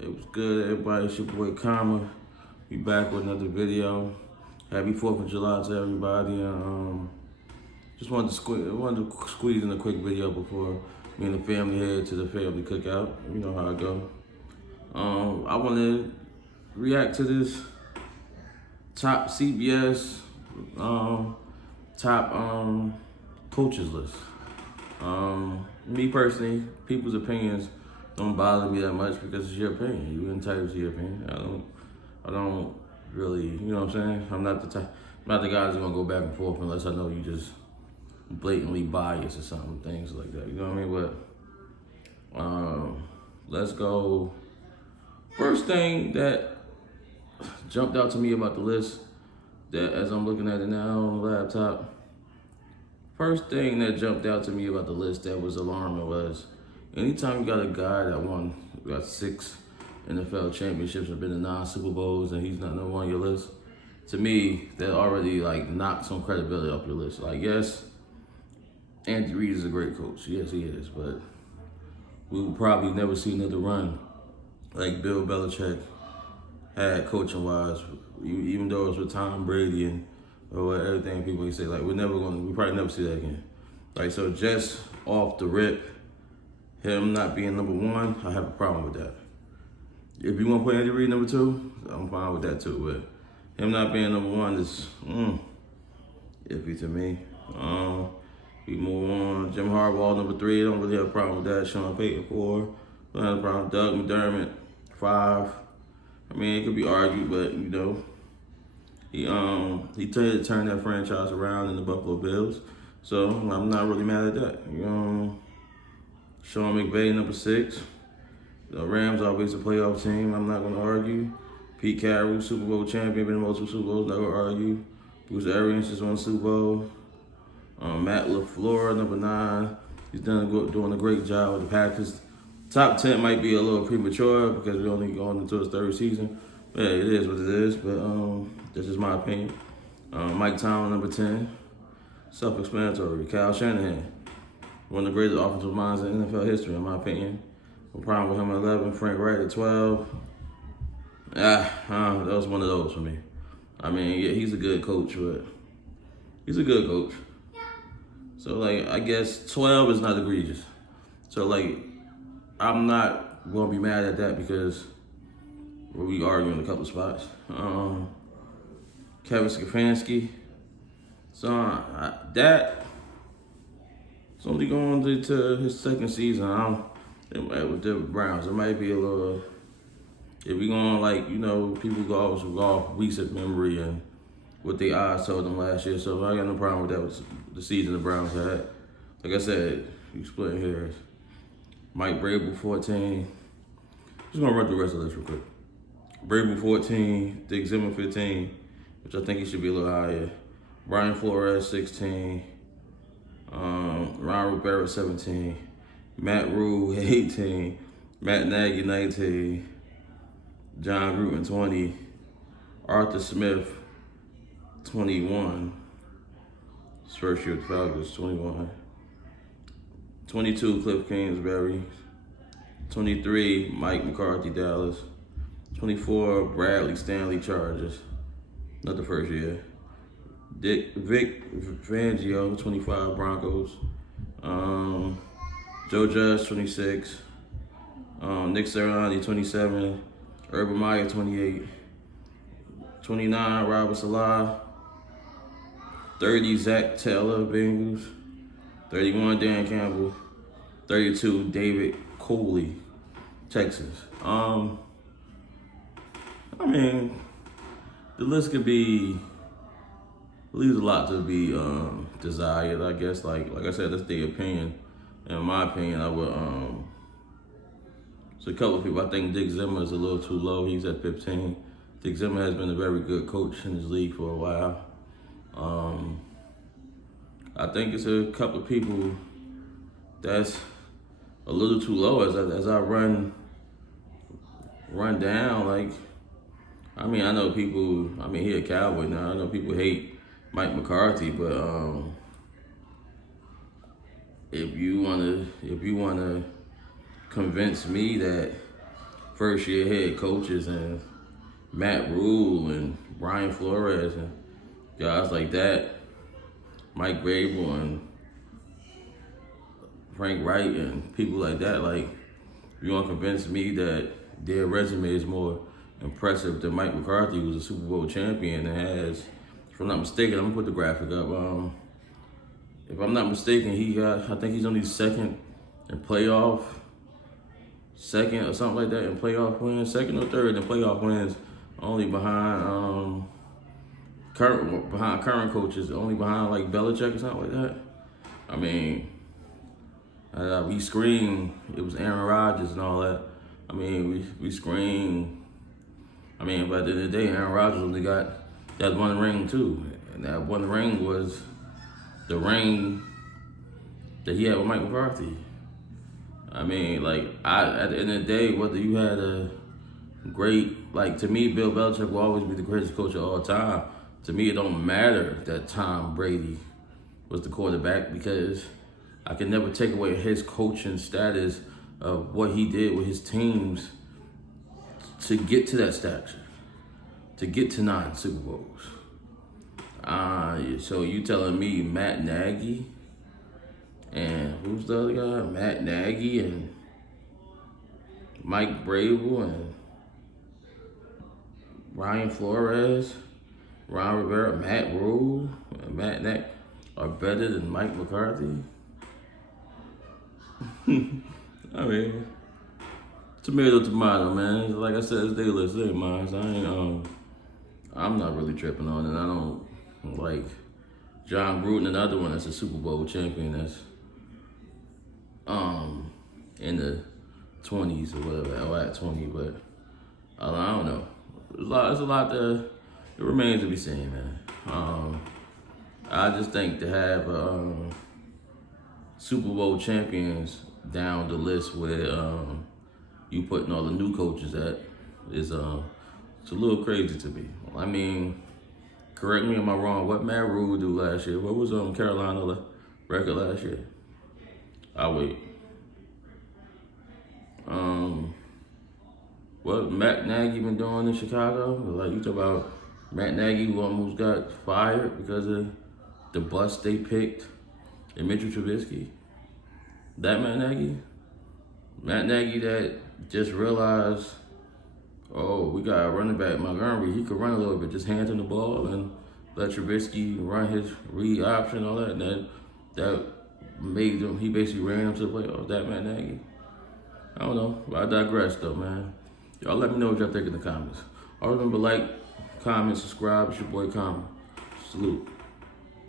It was good, everybody. It's your boy Karma. We back with another video. Happy 4th of July to everybody. Just wanted to squeeze in a quick video before me and the family head to the family cookout. You know how it go. I want to react to this top CBS top coaches list. Me personally, people's opinions don't bother me that much because it's your opinion. You're entitled to your opinion. I don't really, you know what I'm saying? I'm not the guy that's gonna go back and forth unless I know you just blatantly biased or something, things like that. You know what I mean? But let's go. First thing that jumped out to me about the list, that as I'm looking at it now on the laptop, first thing that jumped out to me about the list that was alarming was anytime you got a guy that got 6 NFL championships and been to 9 Super Bowls and he's not number one on your list, to me, that already knocks some credibility off your list. Yes, Andy Reid is a great coach. Yes, he is, but we will probably never see another run like Bill Belichick had coaching wise, even though it was with Tom Brady and everything people can say. We probably never see that again. So just off the rip, him not being number one, I have a problem with that. If you want to put Andy Reid number 2, I'm fine with that too. But him not being number one is iffy to me. We move on. Jim Harbaugh number 3. I don't really have a problem with that. Sean Payton 4. Don't have a problem. Doug McDermott 5. I mean, it could be argued, but you know, he turned that franchise around in the Buffalo Bills, so I'm not really mad at that. Sean McVay number 6. The Rams always a playoff team. I'm not gonna argue. Pete Carroll, Super Bowl champion, been in multiple Super Bowls. Not gonna argue. Bruce Arians just won Super Bowl. Matt LaFleur number 9. He's doing a great job with the Packers. Top 10 might be a little premature because we're only going into his 3rd season. But yeah, it is what it is. But that's just my opinion. Mike Tomlin, number 10. Self-explanatory. Kyle Shanahan, one of the greatest offensive minds in NFL history, in my opinion. No problem with him at 11. Frank Reich at 12. That was one of those for me. I mean, yeah, he's a good coach, but he's a good coach. So, I guess 12 is not egregious. So, I'm not going to be mad at that because we arguing a couple spots. Kevin Stefanski. So, that it's only going to his 2nd season. With the Browns, it might be a little. If we going people go off recent memory and what their eyes told them last year. So I got no problem with that with the season the Browns had. Like I said, you splitting hairs. Mike Vrabel 14. Just gonna run through the rest of this real quick. Vrabel 14, Dick Zimmer 15, which I think he should be a little higher. Brian Flores 16. Ron Rivera 17. Matt Rule 18. Matt Nagy 19. John Gruden 20. Arthur Smith 21. His first year with the Falcons 21. 22 Cliff Kingsbury. 23 Mike McCarthy Dallas. 24 Bradley Stanley Chargers. Not the first year. Vic Fangio 25 Broncos. Joe Judge 26. Nick Sirianni 27. Urban Meyer 28. 29 Robert Salah. 30 Zach Taylor Bengals. 31 Dan Campbell. 32 David Coley Texans. I mean, the list could leaves a lot to be desired, I guess. Like I said, that's their opinion. In my opinion, I would so a couple of people. I think Dick Zimmer is a little too low. He's at 15. Dick Zimmer has been a very good coach in this league for a while. I think it's a couple of people that's a little too low as I run down. I mean, I know people. I mean, he a Cowboy now. I know people hate Mike McCarthy, but if you wanna convince me that first year head coaches and Matt Rule and Brian Flores and guys like that, Mike Vrabel and Frank Wright and people like that. Like, you want to convince me that their resume is more impressive than Mike McCarthy, who's a Super Bowl champion and has, if I'm not mistaken, I'm gonna put the graphic up. If I'm not mistaken, I think he's only second in playoff, second or something like that in playoff wins, second or third in playoff wins, only behind current coaches, only behind like Belichick or something like that. I mean, we screamed, it was Aaron Rodgers and all that. I mean, we screamed. I mean, but at the end of the day, Aaron Rodgers only got that one ring too. And that one ring was the ring that he had with Mike McCarthy. I mean, like, at the end of the day, whether you had a great, like, to me, Bill Belichick will always be the greatest coach of all time. To me, it don't matter that Tom Brady was the quarterback, because I can never take away his coaching status of what he did with his teams to get to that stature, to get to 9 Super Bowls. So you telling me Matt Nagy and who's the other guy? Matt Nagy and Mike Vrabel and Brian Flores, Ron Rivera, Matt Rule, and Matt Nagy are better than Mike McCarthy? I mean, tomato, man. Like I said, it's their list, their minds. I'm not really tripping on it. I don't like John Gruden, another one that's a Super Bowl champion that's in the 20s or whatever, or at 20, but I don't know. There's a lot that it remains to be seen, man. I just think to have Super Bowl champions down the list where you putting all the new coaches at is it's a little crazy to me. I mean, correct me if I'm wrong. What Matt Rule do last year? What was Carolina record last year? I'll wait. What Matt Nagy been doing in Chicago? Like, you talk about Matt Nagy, who almost got fired because of the bust they picked and Mitchell Trubisky. That Matt Nagy? Matt Nagy that just realized, oh, we got a running back, Montgomery. He could run a little bit, just hand him the ball and let Trubisky run his read option, all that. And that made him, he basically ran him to the playoffs. That Matt Nagy. I don't know. I digress, though, man. Y'all let me know what y'all think in the comments. Remember, like, comment, subscribe. It's your boy, Common. Salute.